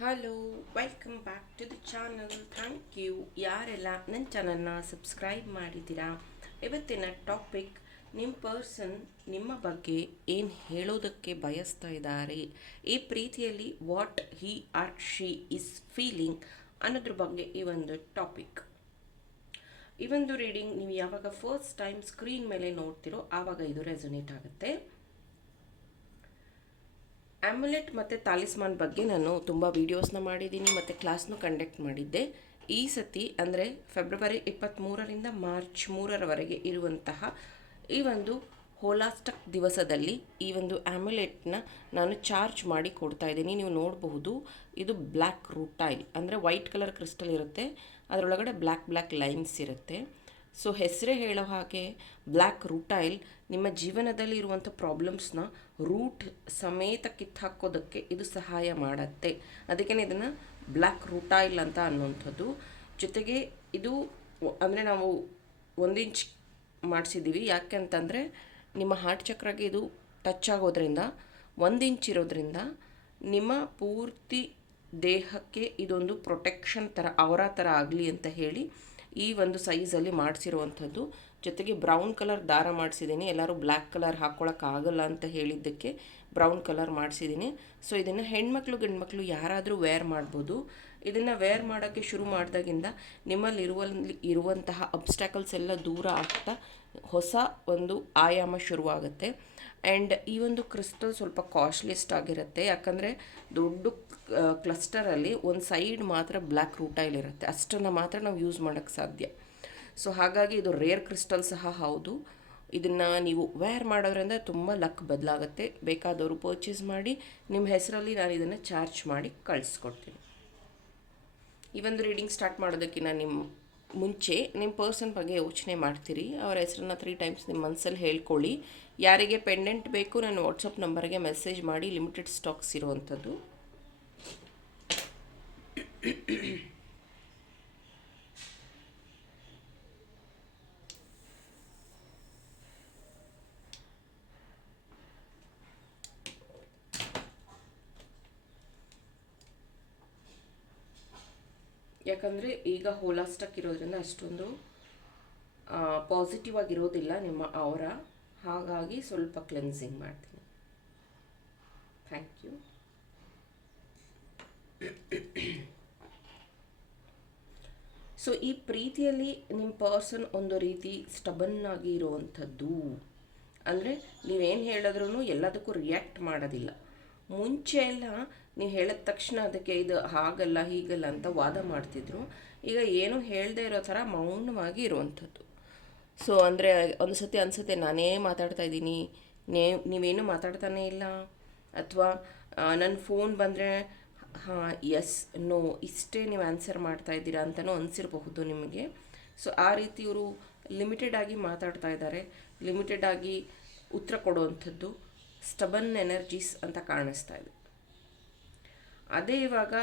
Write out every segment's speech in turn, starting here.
Hello, welcome back to the channel. Thank you ಯಾರೆಲ್ಲ ನನ್ನ ಚಾನಲ್ನ ಸಬ್ಸ್ಕ್ರೈಬ್ ಮಾಡಿದ್ದೀರಾ. ಇವತ್ತಿನ ಟಾಪಿಕ್, ನಿಮ್ಮ ಪರ್ಸನ್ ನಿಮ್ಮ ಬಗ್ಗೆ ಏನು ಹೇಳೋದಕ್ಕೆ ಬಯಸ್ತಾ ಇದ್ದಾರೆ, ಈ ಪ್ರೀತಿಯಲ್ಲಿ what he or she is feeling ಅನ್ನೋದ್ರ ಬಗ್ಗೆ ಈ ಒಂದು ಟಾಪಿಕ್. ಈ ಒಂದು ರೀಡಿಂಗ್ ನೀವು ಯಾವಾಗ ಫಸ್ಟ್ ಟೈಮ್ ಸ್ಕ್ರೀನ್ ಮೇಲೆ ನೋಡ್ತಿರೋ ಆವಾಗ ಇದು ರೆಸೊನೇಟ್ ಆಗುತ್ತೆ. ಆ್ಯಮ್ಯುಲೆಟ್ ಮತ್ತು ತಾಲಿಸ್ಮಾನ್ ಬಗ್ಗೆ ನಾನು ತುಂಬ ವೀಡಿಯೋಸ್ನ ಮಾಡಿದ್ದೀನಿ ಮತ್ತು ಕ್ಲಾಸ್ನೂ ಕಂಡಕ್ಟ್ ಮಾಡಿದ್ದೆ. ಈ ಸತಿ ಅಂದರೆ ಫೆಬ್ರವರಿ 23ರಿಂದ ಮಾರ್ಚ್ 3ರವರೆಗೆ ಇರುವಂತಹ ಈ ಒಂದು ಹೋಲಾಸ್ಟಕ್ ದಿವಸದಲ್ಲಿ ಈ ಒಂದು ಆ್ಯಮ್ಯುಲೆಟ್ನ ನಾನು ಚಾರ್ಜ್ ಮಾಡಿ ಕೊಡ್ತಾ ಇದ್ದೀನಿ. ನೀವು ನೋಡಬಹುದು, ಇದು ಬ್ಲ್ಯಾಕ್ ರೂಟೈಲ್ ಅಂದರೆ ವೈಟ್ ಕಲರ್ ಕ್ರಿಸ್ಟಲ್ ಇರುತ್ತೆ, ಅದರೊಳಗಡೆ ಬ್ಲ್ಯಾಕ್ ಲೈನ್ಸ್ ಇರುತ್ತೆ. ಸೊ ಹೆಸರೇ ಹೇಳೋ ಹಾಗೆ ಬ್ಲ್ಯಾಕ್ ರೂಟೈಲ್ ನಿಮ್ಮ ಜೀವನದಲ್ಲಿ ಇರುವಂಥ ಪ್ರಾಬ್ಲಮ್ಸ್ನ ರೂಟ್ ಸಮೇತ ಕಿತ್ತಾಕೋದಕ್ಕೆ ಇದು ಸಹಾಯ ಮಾಡುತ್ತೆ. ಅದಕ್ಕೇ ಇದನ್ನು ಬ್ಲ್ಯಾಕ್ ರೂಟೈಲ್ ಅಂತ ಅನ್ನುವಂಥದ್ದು. ಜೊತೆಗೆ ಇದು ಅಂದರೆ ನಾವು 1 ಇಂಚ್ ಮಾಡಿಸಿದ್ದೀವಿ. ಯಾಕೆ ಅಂತಂದರೆ ನಿಮ್ಮ ಹಾರ್ಟ್ ಚಕ್ರಗೆ ಇದು ಟಚ್ ಆಗೋದ್ರಿಂದ 1 ಇಂಚ್ ಇರೋದ್ರಿಂದ ನಿಮ್ಮ ಪೂರ್ತಿ ದೇಹಕ್ಕೆ ಇದೊಂದು ಪ್ರೊಟೆಕ್ಷನ್ ಥರ ಅವರ ಥರ ಆಗಲಿ ಅಂತ ಹೇಳಿ ಈ ಒಂದು ಸೈಜಲ್ಲಿ ಮಾಡಿಸಿರುವಂಥದ್ದು. ಜೊತೆಗೆ ಬ್ರೌನ್ ಕಲರ್ ದಾರ ಮಾಡಿಸಿದ್ದೀನಿ. ಎಲ್ಲರೂ ಬ್ಲ್ಯಾಕ್ ಕಲರ್ ಹಾಕ್ಕೊಳಕ್ಕಾಗಲ್ಲ ಅಂತ ಹೇಳಿದ್ದಕ್ಕೆ ಬ್ರೌನ್ ಕಲರ್ ಮಾಡಿಸಿದ್ದೀನಿ. ಸೊ ಇದನ್ನು ಹೆಣ್ಮಕ್ಳು ಗಂಡ್ಮಕ್ಳು ಯಾರಾದರೂ ವೇರ್ ಮಾಡ್ಬೋದು. ಇದನ್ನು ವೇರ್ ಮಾಡೋಕ್ಕೆ ಶುರು ಮಾಡಿದಾಗಿಂದ ನಿಮ್ಮಲ್ಲಿ ಇರುವಂತಹ ಅಬ್ಸ್ಟ್ಯಾಕಲ್ಸ್ ಎಲ್ಲ ದೂರ ಆಗ್ತಾ ಹೊಸ ಒಂದು ಆಯಾಮ ಶುರುವಾಗುತ್ತೆ. ಆ್ಯಂಡ್ ಈ ಒಂದು ಕ್ರಿಸ್ಟಲ್ ಸ್ವಲ್ಪ ಕಾಸ್ಟ್ಲಿಸ್ಟ್ ಆಗಿರುತ್ತೆ. ಯಾಕಂದರೆ ದೊಡ್ಡ ಕ್ಲಸ್ಟರಲ್ಲಿ ಒಂದು ಸೈಡ್ ಮಾತ್ರ ಬ್ಲ್ಯಾಕ್ ರೂಟೈಲ್ ಇರುತ್ತೆ, ಅಷ್ಟನ್ನು ಮಾತ್ರ ನಾವು ಯೂಸ್ ಮಾಡೋಕ್ಕೆ ಸಾಧ್ಯ. ಸೊ ಹಾಗಾಗಿ ಇದು ರೇರ್ ಕ್ರಿಸ್ಟಲ್ ಸಹ ಹೌದು. ಇದನ್ನು ನೀವು ವೇರ್ ಮಾಡೋದ್ರಿಂದ ತುಂಬ ಲಕ್ ಬದಲಾಗುತ್ತೆ. ಬೇಕಾದವರು ಪರ್ಚೇಸ್ ಮಾಡಿ ನಿಮ್ಮ ಹೆಸರಲ್ಲಿ ನಾನು ಇದನ್ನು ಚಾರ್ಜ್ ಮಾಡಿ ಕಳಿಸ್ಕೊಡ್ತೀನಿ. ಈ ಒಂದು ರೀಡಿಂಗ್ ಸ್ಟಾರ್ಟ್ ಮಾಡೋದಕ್ಕಿಂತ ಮುಂಚೆ ನಿಮ್ಮ ಪರ್ಸನ್ ಬಗ್ಗೆ ಯೋಚನೆ ಮಾಡ್ತೀರಿ. ಅವರ ಹೆಸರನ್ನ 3 ಟೈಮ್ಸ್ ನಿಮ್ಮ ಮನಸ್ಸಲ್ಲಿ ಹೇಳ್ಕೊಳ್ಳಿ. ಯಾರಿಗೆ ಪೆಂಡೆಂಟ್ ಬೇಕು ನಾನು ವಾಟ್ಸಪ್ ನಂಬರ್ಗೆ ಮೆಸೇಜ್ ಮಾಡಿ. ಲಿಮಿಟೆಡ್ ಸ್ಟಾಕ್ಸ್ ಇರುವಂಥದ್ದು. ಯಾಕಂದರೆ ಈಗ ಹೋಲಾಸ್ಟಕ್ ಇರೋದ್ರಿಂದ ಅಷ್ಟೊಂದು ಪಾಸಿಟಿವ್ ಆಗಿರೋದಿಲ್ಲ ನಿಮ್ಮ ಅವರ, ಹಾಗಾಗಿ ಸ್ವಲ್ಪ ಕ್ಲೆನ್ಸಿಂಗ್ ಮಾಡ್ತೀನಿ. Thank you. ಸೊ ಈ ಪ್ರೀತಿಯಲ್ಲಿ ನಿಮ್ಮ ಪರ್ಸನ್ ಒಂದು ರೀತಿ ಸ್ಟಬನ್ ಆಗಿ ಇರುವಂಥದ್ದು. ಅಂದರೆ ನೀವೇನು ಹೇಳಿದ್ರೂ ಎಲ್ಲದಕ್ಕೂ ರಿಯಾಕ್ಟ್ ಮಾಡೋದಿಲ್ಲ. ಮುಂಚೆ ಎಲ್ಲ ನೀವು ಹೇಳಿದ ತಕ್ಷಣ ಅದಕ್ಕೆ ಇದು ಹಾಗಲ್ಲ ಹೀಗಲ್ಲ ಅಂತ ವಾದ ಮಾಡ್ತಿದ್ರು. ಈಗ ಏನೂ ಹೇಳದೇ ಇರೋ ಥರ ಮೌನವಾಗಿ ಇರುವಂಥದ್ದು. ಸೊ ಅಂದರೆ ಒಂದು ಸತಿ ಅನಿಸುತ್ತೆ ನಾನೇ ಮಾತಾಡ್ತಾ ಇದ್ದೀನಿ, ನೀವೇನು ಮಾತಾಡ್ತಾನೇ ಇಲ್ಲ, ಅಥವಾ ನನ್ನ ಫೋನ್ ಬಂದರೆ ಹಾಂ ಎಸ್ ನೋ ಇಷ್ಟೇ ನೀವು ಆನ್ಸರ್ ಮಾಡ್ತಾ ಇದ್ದೀರಾ ಅಂತಲೂ ಅನಿಸಿರಬಹುದು ನಿಮಗೆ. ಸೊ ಆ ರೀತಿ ಇವರು ಲಿಮಿಟೆಡ್ ಆಗಿ ಮಾತಾಡ್ತಾ ಇದ್ದಾರೆ, ಲಿಮಿಟೆಡ್ ಆಗಿ ಉತ್ತರ ಕೊಡುವಂಥದ್ದು, ಸ್ಟಬನ್ ಎನರ್ಜೀಸ್ ಅಂತ ಕಾಣಿಸ್ತಾ ಇದೆ. ಅದೇ ಇವಾಗ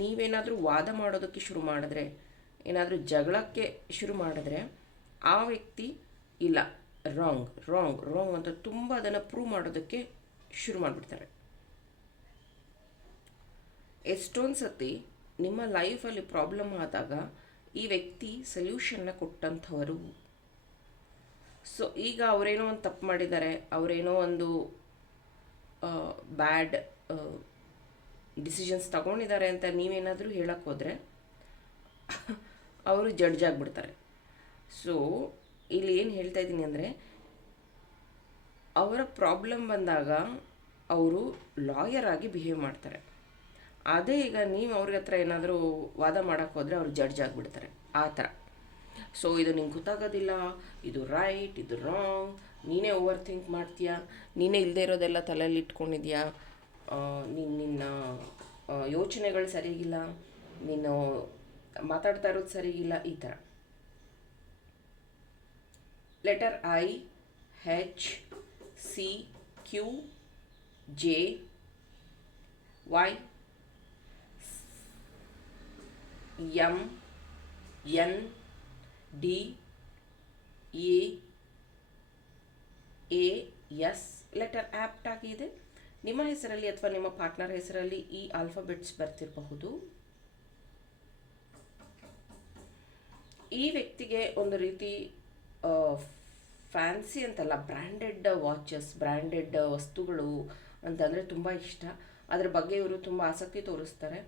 ನೀವೇನಾದರೂ ವಾದ ಮಾಡೋದಕ್ಕೆ ಶುರು ಮಾಡಿದ್ರೆ, ಏನಾದರೂ ಜಗಳಕ್ಕೆ ಶುರು ಮಾಡಿದ್ರೆ, ಆ ವ್ಯಕ್ತಿ ಇಲ್ಲ ರಾಂಗ್ ರಾಂಗ್ ರಾಂಗ್ ಅಂತ ತುಂಬ ಅದನ್ನು ಪ್ರೂವ್ ಮಾಡೋದಕ್ಕೆ ಶುರು ಮಾಡಿಬಿಡ್ತಾರೆ. ಎಷ್ಟೊಂದು ಸತಿ ನಿಮ್ಮ ಲೈಫಲ್ಲಿ ಪ್ರಾಬ್ಲಮ್ ಆದಾಗ ಈ ವ್ಯಕ್ತಿ ಸೊಲ್ಯೂಷನ್ನ ಕೊಟ್ಟಂಥವರು. ಸೊ ಈಗ ಅವರೇನೋ ಒಂದು ತಪ್ಪು ಮಾಡಿದ್ದಾರೆ, ಅವರೇನೋ ಒಂದು ಬ್ಯಾಡ್ ಡಿಸಿಷನ್ಸ್ ತಗೊಂಡಿದ್ದಾರೆ ಅಂತ ನೀವೇನಾದರೂ ಹೇಳಕ್ಕೆ ಹೋದರೆ ಅವರು ಜಡ್ಜ್ ಆಗಿಬಿಡ್ತಾರೆ. ಸೊ ಇಲ್ಲಿ ಏನು ಹೇಳ್ತಾ ಇದ್ದೀನಿ ಅಂದರೆ, ಅವರ ಪ್ರಾಬ್ಲಮ್ ಬಂದಾಗ ಅವರು ಲಾಯರ್ ಆಗಿ ಬಿಹೇವ್ ಮಾಡ್ತಾರೆ. ಅದೇ ಈಗ ನೀವು ಅವ್ರ ಹತ್ರ ಏನಾದರೂ ವಾದ ಮಾಡೋಕ್ಕೆ ಹೋದರೆ ಅವ್ರು ಜಡ್ಜ್ ಆಗಿಬಿಡ್ತಾರೆ, ಆ ಥರ. ಸೊ ಇದು ನಿಂಗೆ ಗೊತ್ತಾಗೋದಿಲ್ಲ, ಇದು ರೈಟ್ ಇದು ರಾಂಗ್, ನೀನೇ ಓವರ್ ಥಿಂಕ್ ಮಾಡ್ತೀಯಾ, ನೀನೇ ಇಲ್ಲದೆ ಇರೋದೆಲ್ಲ ತಲೆಯಲ್ಲಿ ಇಟ್ಕೊಂಡಿದ್ಯಾ, ನಿನ್ನ ಯೋಚನೆಗಳು ಸರಿಗಿಲ್ಲ, ನೀನು ಮಾತಾಡ್ತಾ ಇರೋದು ಸರಿಗಿಲ್ಲ, ಈ ಥರ. Letter I, H, C, Q, J, Y, M, N, D, A, S letter apt ಆಗಿದೆ. ನಿಮ್ಮ ಹೆಸರಲ್ಲಿ ಅಥವಾ ನಿಮ್ಮ ಪಾರ್ಟ್ನರ್ ಹೆಸರಲ್ಲಿ ಈ ಆಲ್ಫಾಬೆಟ್ಸ್ ಬರ್ತಿರಬಹುದು. ಈ ವ್ಯಕ್ತಿಗೆ ಒಂದು ರೀತಿ ಫ್ಯಾನ್ಸಿ ಅಂತಲ್ಲ, ಬ್ರ್ಯಾಂಡೆಡ್ ವಾಚಸ್, ಬ್ರ್ಯಾಂಡೆಡ್ ವಸ್ತುಗಳು ಅಂತಂದರೆ ತುಂಬ ಇಷ್ಟ. ಅದ್ರ ಬಗ್ಗೆ ಇವರು ತುಂಬ ಆಸಕ್ತಿ ತೋರಿಸ್ತಾರೆ.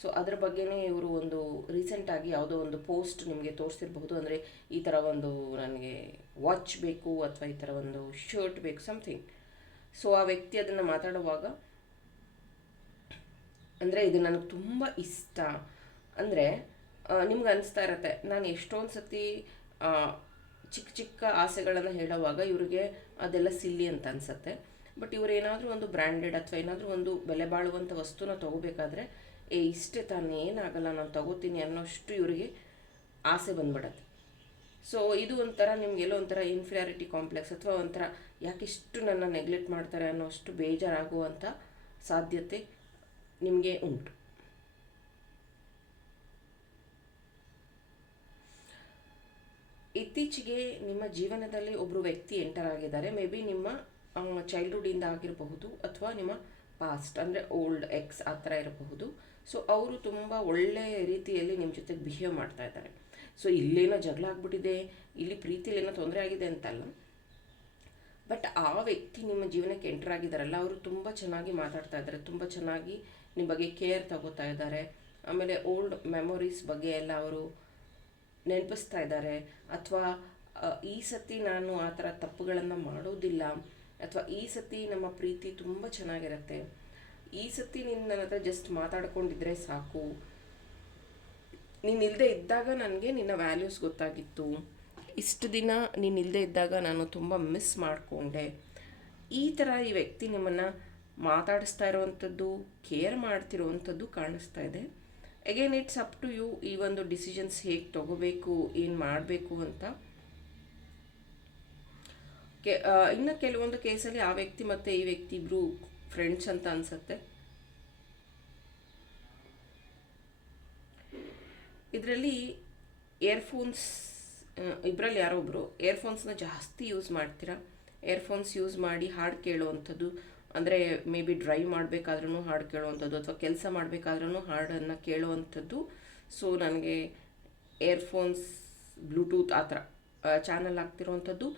ಸೊ ಅದ್ರ ಬಗ್ಗೆನೇ ಇವರು ಒಂದು ರೀಸೆಂಟಾಗಿ ಯಾವುದೋ ಒಂದು ಪೋಸ್ಟ್ ನಿಮಗೆ ತೋರಿಸಿರ್ಬಹುದು. ಅಂದರೆ ಈ ಥರ ಒಂದು ನನಗೆ ವಾಚ್ ಬೇಕು ಅಥವಾ ಈ ಥರ ಒಂದು ಶರ್ಟ್ ಬೇಕು, ಸಮಥಿಂಗ್. ಸೊ ಆ ವ್ಯಕ್ತಿ ಅದನ್ನು ಮಾತಾಡುವಾಗ ಅಂದರೆ ಇದು ನನಗೆ ತುಂಬ ಇಷ್ಟ ಅಂದರೆ ನಿಮ್ಗೆ ಅನಿಸ್ತಾ ಇರತ್ತೆ, ನಾನು ಎಷ್ಟೊಂದು ಸತಿ ಚಿಕ್ಕ ಚಿಕ್ಕ ಆಸೆಗಳನ್ನು ಹೇಳುವಾಗ ಇವರಿಗೆ ಅದೆಲ್ಲ ಸಿಲ್ಲಿ ಅಂತ ಅನಿಸುತ್ತೆ. ಬಟ್ ಇವರು ಏನಾದರೂ ಒಂದು ಬ್ರ್ಯಾಂಡೆಡ್ ಅಥವಾ ಏನಾದರೂ ಒಂದು ಬೆಲೆ ಬಾಳುವಂಥ ವಸ್ತುನ ತೊಗೋಬೇಕಾದ್ರೆ ಇಷ್ಟೇ ತಾನೇನಾಗಲ್ಲ, ನಾನು ತಗೋತೀನಿ ಅನ್ನೋಷ್ಟು ಇವರಿಗೆ ಆಸೆ ಬಂದ್ಬಿಡತ್ತೆ. ಸೊ ಇದು ಒಂಥರ ನಿಮಗೆಲ್ಲೋ ಒಂಥರ ಇನ್ಫೀರಿಯಾರಿಟಿ ಕಾಂಪ್ಲೆಕ್ಸ್ ಅಥವಾ ಒಂಥರ ಯಾಕಿಷ್ಟು ನನ್ನ ನೆಗ್ಲೆಕ್ಟ್ ಮಾಡ್ತಾರೆ ಅನ್ನೋಷ್ಟು ಬೇಜಾರಾಗುವಂಥ ಸಾಧ್ಯತೆ ನಿಮಗೆ ಉಂಟು. ಇತ್ತೀಚೆಗೆ ನಿಮ್ಮ ಜೀವನದಲ್ಲಿ ಒಬ್ಬರು ವ್ಯಕ್ತಿ ಎಂಟರ್ ಆಗಿದ್ದಾರೆ. ಮೇ ಬಿ ನಿಮ್ಮ ಚೈಲ್ಡ್ಹುಡ್ಡಿಂದ ಆಗಿರಬಹುದು ಅಥವಾ ನಿಮ್ಮ ಪಾಸ್ಟ್ ಅಂದರೆ ಓಲ್ಡ್ ಎಕ್ಸ್ ಆ ಥರ ಇರಬಹುದು. ಸೊ ಅವರು ತುಂಬ ಒಳ್ಳೆಯ ರೀತಿಯಲ್ಲಿ ನಿಮ್ಮ ಜೊತೆಗೆ ಬಿಹೇವ್ ಮಾಡ್ತಾ ಇದ್ದಾರೆ. ಸೊ ಇಲ್ಲೇನೋ ಜಗಳ ಆಗ್ಬಿಟ್ಟಿದೆ, ಇಲ್ಲಿ ಪ್ರೀತಿಲೇನೋ ತೊಂದರೆ ಆಗಿದೆ ಅಂತಲ್ಲ, ಬಟ್ ಆ ವ್ಯಕ್ತಿ ನಿಮ್ಮ ಜೀವನಕ್ಕೆ ಎಂಟರ್ ಆಗಿದ್ದಾರಲ್ಲ, ಅವರು ತುಂಬ ಚೆನ್ನಾಗಿ ಮಾತಾಡ್ತಾ ಇದ್ದಾರೆ, ತುಂಬ ಚೆನ್ನಾಗಿ ನಿಮ್ಮ ಬಗ್ಗೆ ಕೇರ್ ತಗೋತಾ ಇದ್ದಾರೆ. ಆಮೇಲೆ ಓಲ್ಡ್ ಮೆಮೊರೀಸ್ ಬಗ್ಗೆ ಎಲ್ಲ ಅವರು ನೆನಪಿಸ್ತಾ ಇದ್ದಾರೆ. ಅಥವಾ ಈ ಸತಿ ನಾನು ಆ ಥರ ತಪ್ಪುಗಳನ್ನು ಮಾಡೋದಿಲ್ಲ, ಅಥವಾ ಈ ಸತಿ ನಮ್ಮ ಪ್ರೀತಿ ತುಂಬ ಚೆನ್ನಾಗಿರುತ್ತೆ, ಈ ಸತಿ ನೀನು ನನ್ನ ಹತ್ರ ಜಸ್ಟ್ ಮಾತಾಡ್ಕೊಂಡಿದ್ರೆ ಸಾಕು, ನೀನಿಲ್ಲದೆ ಇದ್ದಾಗ ನನಗೆ ನಿನ್ನ ವ್ಯಾಲ್ಯೂಸ್ ಗೊತ್ತಾಗಿತ್ತು, ಇಷ್ಟು ದಿನ ನೀನಿಲ್ಲದೆ ಇದ್ದಾಗ ನಾನು ತುಂಬ ಮಿಸ್ ಮಾಡಿಕೊಂಡೆ. ಈ ಥರ ಈ ವ್ಯಕ್ತಿ ನಿಮ್ಮನ್ನು ಮಾತಾಡಿಸ್ತಾ ಇರೋವಂಥದ್ದು, ಕೇರ್ ಮಾಡ್ತಿರೋವಂಥದ್ದು ಕಾಣಿಸ್ತಾ ಇದೆ. Again it's up to you ಈ ಒಂದು ಡಿಸಿಷನ್ಸ್ ಹೇಗೆ ತೊಗೋಬೇಕು, ಏನು ಮಾಡಬೇಕು ಅಂತ. ಇನ್ನು ಕೆಲವೊಂದು ಕೇಸಲ್ಲಿ ಆ ವ್ಯಕ್ತಿ ಮತ್ತು ಈ ವ್ಯಕ್ತಿ ಇಬ್ಬರು ಫ್ರೆಂಡ್ಸ್ ಅಂತ ಅನಿಸುತ್ತೆ. ಇದರಲ್ಲಿ ಇಯರ್ಫೋನ್ಸ್, ಇಬ್ಬರಲ್ಲಿ ಯಾರೋ ಒಬ್ಬರು ಇಯರ್ಫೋನ್ಸ್ನ ಜಾಸ್ತಿ ಯೂಸ್ ಮಾಡ್ತೀರಾ. ಇಯರ್ಫೋನ್ಸ್ ಯೂಸ್ ಮಾಡಿ ಹಾಡು ಕೇಳುವಂಥದ್ದು, ಅಂದರೆ ಮೇ ಬಿ ಡ್ರೈವ್ ಮಾಡಬೇಕಾದ್ರೂ ಹಾಡು ಕೇಳುವಂಥದ್ದು ಅಥವಾ ಕೆಲಸ ಮಾಡಬೇಕಾದ್ರೂ ಹಾಡನ್ನು ಕೇಳುವಂಥದ್ದು. ಸೊ ನನಗೆ ಇಯರ್ಫೋನ್ಸ್, ಬ್ಲೂಟೂತ್ ಆ ಥರ ಚಾನಲ್ ಆಗ್ತಿರೋವಂಥದ್ದು,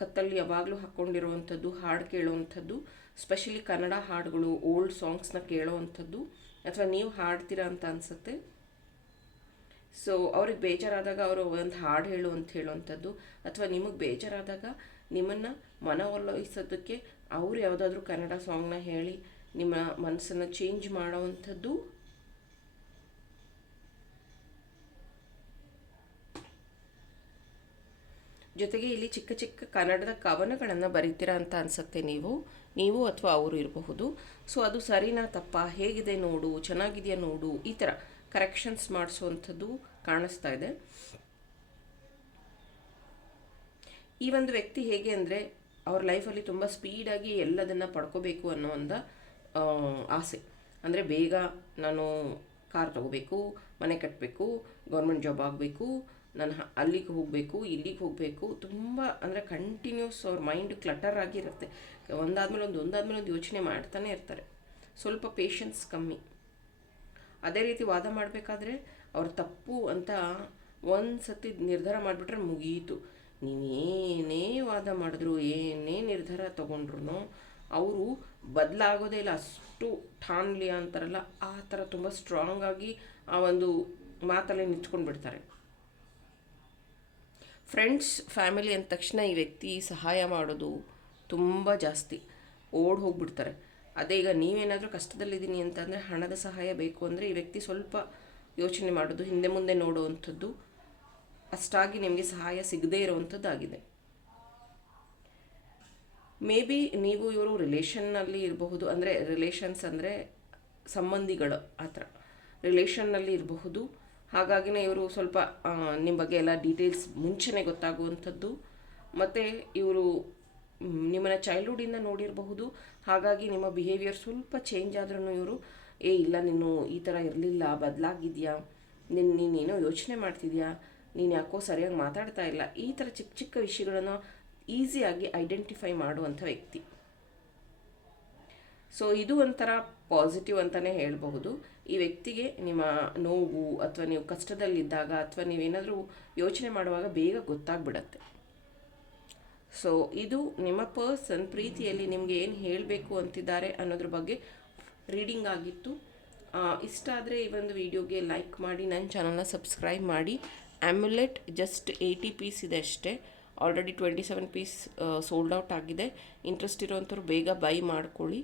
ಕತ್ತಲ್ಲಿ ಯಾವಾಗಲೂ ಹಾಕ್ಕೊಂಡಿರುವಂಥದ್ದು, ಹಾಡು ಕೇಳುವಂಥದ್ದು, ಸ್ಪೆಷಲಿ ಕನ್ನಡ ಹಾಡುಗಳು, ಓಲ್ಡ್ ಸಾಂಗ್ಸ್ನ ಕೇಳೋವಂಥದ್ದು, ಅಥವಾ ನೀವು ಹಾಡ್ತೀರಾ ಅಂತ ಅನಿಸುತ್ತೆ. ಸೊ ಅವ್ರಿಗೆ ಬೇಜಾರಾದಾಗ ಅವರು ಒಂದು ಹಾಡು ಹೇಳುವಂಥದ್ದು, ಅಥವಾ ನಿಮಗೆ ಬೇಜಾರಾದಾಗ ನಿಮ್ಮನ್ನು ಮನವೊಲಿಸೋದಕ್ಕೆ ಅವರು ಯಾವುದಾದ್ರೂ ಕನ್ನಡ ಸಾಂಗ್ನ ಹೇಳಿ ನಿಮ್ಮ ಮನಸ್ಸನ್ನು ಚೇಂಜ್ ಮಾಡೋವಂಥದ್ದು. ಜೊತೆಗೆ ಇಲ್ಲಿ ಚಿಕ್ಕ ಚಿಕ್ಕ ಕನ್ನಡದ ಕವನಗಳನ್ನು ಬರೀತೀರಾ ಅಂತ ಅನಿಸುತ್ತೆ ನೀವು ಅಥವಾ ಅವರು ಇರಬಹುದು. ಸೊ ಅದು ಸರಿನಾ ತಪ್ಪಾ, ಹೇಗಿದೆ ನೋಡು, ಚೆನ್ನಾಗಿದೆಯಾ ನೋಡು, ಈ ಥರ ಕರೆಕ್ಷನ್ಸ್ ಮಾಡಿಸುವಂಥದ್ದು ಕಾಣಿಸ್ತಾ ಇದೆ. ಈ ಒಂದು ವ್ಯಕ್ತಿ ಹೇಗೆ ಅಂದರೆ ಅವ್ರ ಲೈಫಲ್ಲಿ ತುಂಬ ಸ್ಪೀಡಾಗಿ ಎಲ್ಲದನ್ನು ಪಡ್ಕೋಬೇಕು ಅನ್ನೋ ಒಂದು ಆಸೆ. ಅಂದರೆ ಬೇಗ ನಾನು ಕಾರ್ ತೊಗೋಬೇಕು, ಮನೆ ಕಟ್ಟಬೇಕು, ಗೌರ್ಮೆಂಟ್ ಜಾಬ್ ಆಗಬೇಕು, ನಾನು ಅಲ್ಲಿಗೆ ಹೋಗಬೇಕು, ಇಲ್ಲಿಗೆ ಹೋಗಬೇಕು, ತುಂಬ ಅಂದರೆ ಕಂಟಿನ್ಯೂಸ್ ಅವ್ರ ಮೈಂಡ್ ಕ್ಲಟರ್ ಆಗಿರುತ್ತೆ. ಒಂದಾದ್ಮೇಲೆ ಒಂದು ಯೋಚನೆ ಮಾಡ್ತಾನೆ ಇರ್ತಾರೆ. ಸ್ವಲ್ಪ ಪೇಷನ್ಸ್ ಕಮ್ಮಿ. ಅದೇ ರೀತಿ ವಾದ ಮಾಡಬೇಕಾದ್ರೆ ಅವ್ರ ತಪ್ಪು ಅಂತ ಒಂದು ಸತಿ ನಿರ್ಧಾರ ಮಾಡಿಬಿಟ್ರೆ ಮುಗೀತು. ನೀವೇನೇ ವಾದ ಮಾಡಿದ್ರು, ಏನೇ ನಿರ್ಧಾರ ತೊಗೊಂಡ್ರು ಅವರು ಬದಲಾಗೋದೇ ಇಲ್ಲ. ಅಷ್ಟು ಠಾನ್ಲಿ ಅಂತಾರಲ್ಲ, ಆ ಥರ ತುಂಬ ಸ್ಟ್ರಾಂಗ್ ಆಗಿ ಆ ಒಂದು ಮಾತಲ್ಲೇ ನಿಂತ್ಕೊಂಡು ಬಿಡ್ತಾರೆ. ಫ್ರೆಂಡ್ಸ್, ಫ್ಯಾಮಿಲಿ ಅಂದ ತಕ್ಷಣ ಈ ವ್ಯಕ್ತಿ ಸಹಾಯ ಮಾಡೋದು ತುಂಬ ಜಾಸ್ತಿ, ಓಡ್ ಹೋಗ್ಬಿಡ್ತಾರೆ. ಅದೇ ಈಗ ನೀವೇನಾದರೂ ಕಷ್ಟದಲ್ಲಿದ್ದೀನಿ ಅಂತಂದರೆ, ಹಣದ ಸಹಾಯ ಬೇಕು ಅಂದರೆ ಈ ವ್ಯಕ್ತಿ ಸ್ವಲ್ಪ ಯೋಚನೆ ಮಾಡೋದು, ಹಿಂದೆ ಮುಂದೆ ನೋಡುವಂಥದ್ದು, ಅಷ್ಟಾಗಿ ನಿಮಗೆ ಸಹಾಯ ಸಿಗದೇ ಇರುವಂಥದ್ದಾಗಿದೆ. ಮೇ ಬಿ ನೀವು ಇವರು ರಿಲೇಷನ್ನಲ್ಲಿ ಇರಬಹುದು, ಅಂದರೆ ರಿಲೇಷನ್ಸ್ ಅಂದರೆ ಸಂಬಂಧಿಗಳು, ಆ ಥರ ರಿಲೇಷನ್ನಲ್ಲಿ ಇರಬಹುದು. ಹಾಗಾಗಿನೇ ಇವರು ಸ್ವಲ್ಪ ನಿಮ್ಮ ಬಗ್ಗೆ ಎಲ್ಲ ಡೀಟೇಲ್ಸ್ ಮುಂಚೆನೇ ಗೊತ್ತಾಗುವಂಥದ್ದು. ಮತ್ತು ಇವರು ನಿಮ್ಮನ್ನು ಚೈಲ್ಡ್ಹುಡ್ಡಿಂದ ನೋಡಿರಬಹುದು. ಹಾಗಾಗಿ ನಿಮ್ಮ ಬಿಹೇವಿಯರ್ ಸ್ವಲ್ಪ ಚೇಂಜ್ ಆದ್ರೂ ಇವರು ಇಲ್ಲ ನೀನು ಈ ಥರ ಇರಲಿಲ್ಲ, ಬದಲಾಗಿದೆಯಾ, ನೀನೇನೋ ಯೋಚನೆ ಮಾಡ್ತಿದ್ಯಾ, ನೀನು ಯಾಕೋ ಸರಿಯಾಗಿ ಮಾತಾಡ್ತಾ ಇಲ್ಲ, ಈ ಥರ ಚಿಕ್ಕ ಚಿಕ್ಕ ವಿಷಯಗಳನ್ನು ಈಸಿಯಾಗಿ ಐಡೆಂಟಿಫೈ ಮಾಡುವಂಥ ವ್ಯಕ್ತಿ. ಸೊ ಇದು ಒಂಥರ ಪಾಸಿಟಿವ್ ಅಂತಲೇ ಹೇಳಬಹುದು. ಈ ವ್ಯಕ್ತಿಗೆ ನಿಮ್ಮ ನೋವು ಅಥವಾ ನೀವು ಕಷ್ಟದಲ್ಲಿದ್ದಾಗ ಅಥವಾ ನೀವೇನಾದರೂ ಯೋಚನೆ ಮಾಡುವಾಗ ಬೇಗ ಗೊತ್ತಾಗ್ಬಿಡತ್ತೆ. ಸೊ ಇದು ನಿಮ್ಮ ಪರ್ಸನ್ ಪ್ರೀತಿಯಲ್ಲಿ ನಿಮಗೆ ಏನು ಹೇಳಬೇಕು ಅಂತಿದ್ದಾರೆ ಅನ್ನೋದ್ರ ಬಗ್ಗೆ ರೀಡಿಂಗ್ ಆಗಿತ್ತು. ಇಷ್ಟ ಆದರೆ ಈ ಒಂದು ವಿಡಿಯೋಗೆ ಲೈಕ್ ಮಾಡಿ, ನನ್ನ ಚಾನಲ್ನ ಸಬ್ಸ್ಕ್ರೈಬ್ ಮಾಡಿ. ಆ್ಯಮ್ಯುಲೆಟ್ ಜಸ್ಟ್ 80 ಪೀಸ್ ಇದೆ ಅಷ್ಟೇ. ಆಲ್ರೆಡಿ 27 ಪೀಸ್ ಸೋಲ್ಡ್ ಔಟ್ ಆಗಿದೆ. ಇಂಟ್ರೆಸ್ಟ್ ಇರೋವಂಥವ್ರು ಬೇಗ ಬೈ ಮಾಡ್ಕೊಳ್ಳಿ.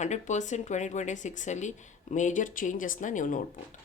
100% 2026 ಮೇಜರ್ ಚೇಂಜಸ್ನ ನೀವು ನೋಡ್ಬೋದು.